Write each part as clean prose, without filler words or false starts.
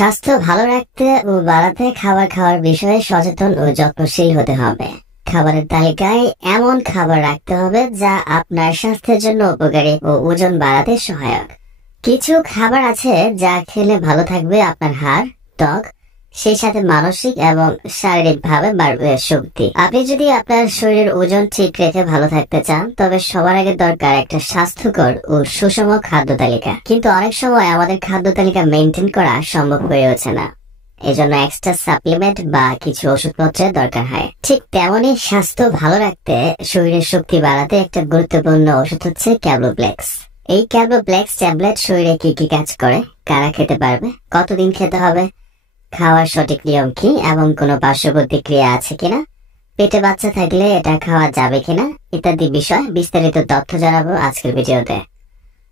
স্বাস্থ্য ভালো রাখতে ও বাড়াতে খাবার খাওয়ার বিষয়ে সচেতন ও যত্নশীল হতে হবে। খাবারের তালিকায় এমন খাবার রাখতে হবে যা আপনার স্বাস্থ্যের জন্য উপকারী ও ওজন বাড়াতে সহায়ক। কিছু খাবার আছে যা খেলে ভালো থাকবে আপনার হাড়, ত্বক, সেই সাথে মানসিক এবং শারীরিক ভাবে বাড়বে শক্তি। আপনি যদি আপনার শরীরের ওজন ঠিক রেখে ভালো থাকতে চান, তবে সবার আগে দরকার একটা স্বাস্থ্যকর ও সুষম খাদ্য তালিকা। কিন্তু অনেক সময় আমাদের খাদ্য তালিকা মেনটেন করা সম্ভব হয়ে ওঠে না, এজন্য এক্সট্রা সাপ্লিমেন্ট বা কিছু ওষুধপত্রের দরকার হয়। ঠিক তেমনই স্বাস্থ্য ভালো রাখতে, শরীরের শক্তি বাড়াতে একটা গুরুত্বপূর্ণ ওষুধ হচ্ছে ক্যালোপ্লেক্স। এই ক্যালোপ্লেক্স ট্যাবলেট শরীরে কি কি কাজ করে, কারা খেতে পারবে, কতদিন খেতে হবে, খাওয়ার সঠিক নিয়ম কি এবং কোনো পার্শ্ব প্রতিক্রিয়া আছে কিনা, পেটে বাচ্চা থাকলে এটা খাওয়া যাবে কিনা ইত্যাদি বিষয় বিস্তারিত তথ্য জানাবো আজকের ভিডিওতে।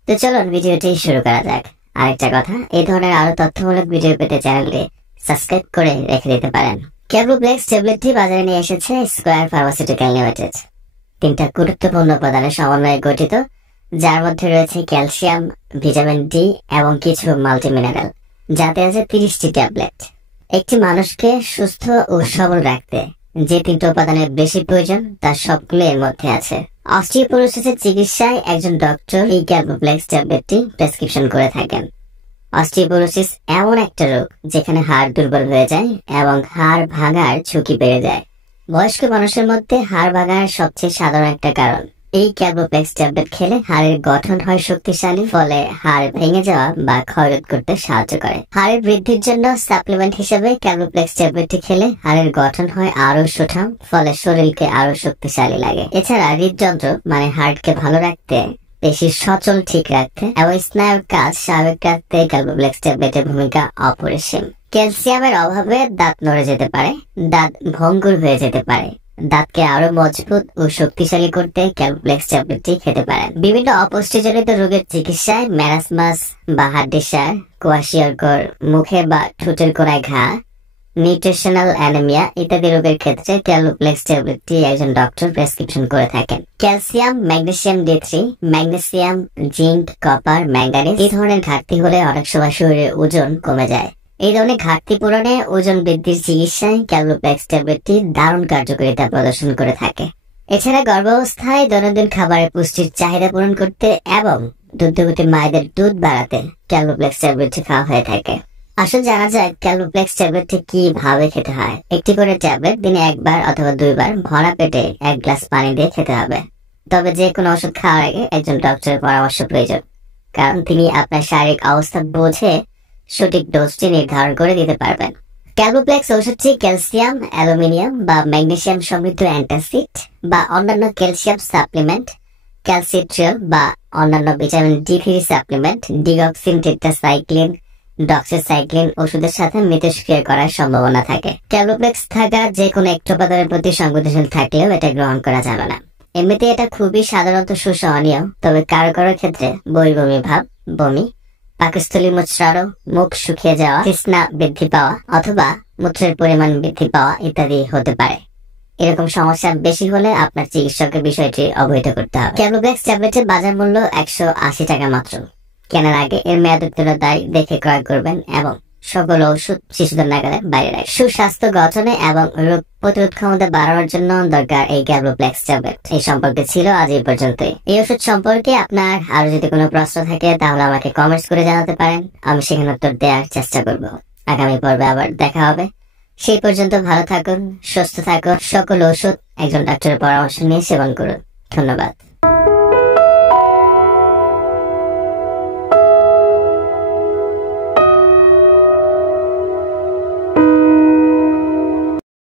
তো চলুন ভিডিওটি শুরু করা যাক। আরেকটা কথা, এই ধরনের আরো তথ্যমূলক ভিডিও পেতে চ্যানেলটি সাবস্ক্রাইব করে রেখে দিতে পারেন। ক্যালোপ্লেক্স ট্যাবলেটটি বাজারে নিয়ে এসেছে স্কয়ার ফার্মাসিউটিক্যাল লিমিটেড। তিনটা গুরুত্বপূর্ণ উপাদানের সমন্বয়ে গঠিত, যার মধ্যে রয়েছে ক্যালসিয়াম, ভিটামিন ডি এবং কিছু মাল্টিমিনারেল, যাতে আছে 30টি ট্যাবলেট। একটি মানুষকে সুস্থ ও সবল রাখতে যে তিনটি উপাদানের বেশি প্রয়োজন, তার সবগুলো এর মধ্যে আছে। অস্টিওপোরোসিসের চিকিৎসায় একজন ডক্টর এই ক্যালোপ্লেক্স ট্যাবলেটটি প্রেসক্রিপশন করে থাকেন। অস্টিওপোরোসিস এমন একটা রোগ যেখানে হাড় দুর্বল হয়ে যায় এবং হাড় ভাঙার ঝুঁকি বেড়ে যায়। বয়স্ক মানুষের মধ্যে হাড় ভাঙার সবচেয়ে সাধারণ একটা কারণ। এই ক্যালোপ্লেক্স ট্যাবলেট খেলে হাড়ের গঠন হয় শক্তিশালী, ফলে হাড় ভেঙে যাওয়া বা ক্ষয়রোধ করতে সাহায্য করে। হাড়ের বৃদ্ধির জন্য সাপ্লিমেন্ট হিসেবে ক্যালোপ্লেক্স ট্যাবলেটটি খেলে হাড়ের গঠন হয় আরো সুঠাম, ফলে শরীরকে আরো শক্তিশালী লাগে। এছাড়া হৃদযন্ত্র মানে হার্টকে ভালো রাখতে, পেশি সচল ঠিক রাখতে এবং স্নায়ুর কাজ স্বাভাবিক রাখতে ক্যালোপ্লেক্স ট্যাবলেটের ভূমিকা অপরিসীম। ক্যালসিয়ামের অভাবে দাঁত নড়ে যেতে পারে, দাঁত ভঙ্গুর হয়ে যেতে পারে। দাঁতকে আরো মজবুত ও শক্তিশালী করতে ক্যালোপ্লেক্স ট্যাবলেটটি খেতে পারেন। বিভিন্ন অপুষ্টিজনিত রোগের চিকিৎসায় ম্যারাসমাস বা হাড্ডিসার, কোয়াশিয়রকর, মুখে বা ঠোঁটের কোণায় ঘা, নিউট্রিশনাল অ্যানিমিয়া ইত্যাদি রোগের ক্ষেত্রে ক্যালোপ্লেক্স ট্যাবলেটটি একজন ডক্টর প্রেসক্রিপশন করে থাকেন। Calcium, magnesium D3, magnesium, zinc, copper, manganese এই ধরনের ঘাটতি হলে অনেক সময় শরীরের ওজন কমে যায়। এই ধরনের ঘাটতি পূরণে ওজন বৃদ্ধির চিকিৎসায় ক্যালোপ্লেক্স ট্যাবলেটটি দারুণ কার্যকারিতা প্রদর্শন করে থাকে। এছাড়া গর্ভাবস্থায় দৈনন্দিন খাবারের পুষ্টির চাহিদা পূরণ করতে এবং দুগ্ধবতী মায়েদের দুধ বাড়াতে ক্যালোপ্লেক্স ট্যাবলেটটি খাওয়া হয়ে থাকে। আসলে জানা যায় ক্যালোপ্লেক্স ট্যাবলেটটি কিভাবে খেতে হয়। একটি করে ট্যাবলেট দিনে একবার অথবা দুইবার ভরা পেটে 1 গ্লাস পানি দিয়ে খেতে হবে। তবে যে কোনো ওষুধ খাওয়ার আগে একজন ডক্টরের পরামর্শ প্রয়োজন, কারণ তিনি আপনার শারীরিক অবস্থা বুঝে সঠিক ডোজটি নির্ধারণ করে দিতে পারবেন। ক্যালোপ্লেক্স ওষুধটি ক্যালসিয়াম, অ্যালুমিনিয়াম বা ম্যাগনেসিয়াম সমৃদ্ধ অ্যান্টাসিড বা অন্যান্য ক্যালসিয়াম সাপ্লিমেন্ট, ক্যালসিট্রিয়ল বা অন্যান্য vitamin D3 supplement, digoxin, tetracycline, doxycycline ওষুধের সাথে মিথস্ক্রিয়া করার সম্ভাবনা থাকে। ক্যালোপ্লেক্স থাকা যে কোনো একটি উপাদানের প্রতি সংবেদনশীল থাকলেও এটা গ্রহণ করা যাবে না। এমনিতে এটা খুবই সাধারণত সুসহনীয়, তবে কারো কারো ক্ষেত্রে বমি ভাব, বমি, পাকস্থলী মুচড়ানো, মুখ শুকিয়ে যাওয়া, তৃষ্ণা বৃদ্ধি পাওয়া অথবা মূত্রের পরিমাণ বৃদ্ধি পাওয়া ইত্যাদি হতে পারে। এরকম সমস্যা বেশি হলে আপনার চিকিৎসকের বিষয়টি অবহিত করতে হবে। ক্যালোপ্লেক্স ট্যাবলেটের বাজার মূল্য 180 টাকা মাত্র। কেনার আগে এর মেয়াদ উত্তীর্ণতায় দেখে ক্রয় করবেন এবং সকল ওষুধ শিশুদের নাগালের বাইরে রাখবেন। সুস্বাস্থ্য গঠনে এবং রোগ প্রতিরোধ ক্ষমতা বাড়ানোর জন্য দরকার এই ক্যালোপ্লেক্স ট্যাবলেট। এই সম্পর্কে ছিল আজ এই পর্যন্তই। এই ওষুধ সম্পর্কে আপনার আরো যদি কোনো প্রশ্ন থাকে তাহলে আমাকে কমেন্টস করে জানাতে পারেন, আমি সেখানে উত্তর দেওয়ার চেষ্টা করব। আগামী পর্বে আবার দেখা হবে। সেই পর্যন্ত ভালো থাকুন, সুস্থ থাকুন। সকল ওষুধ একজন ডাক্তারের পরামর্শ নিয়ে সেবন করুন। ধন্যবাদ।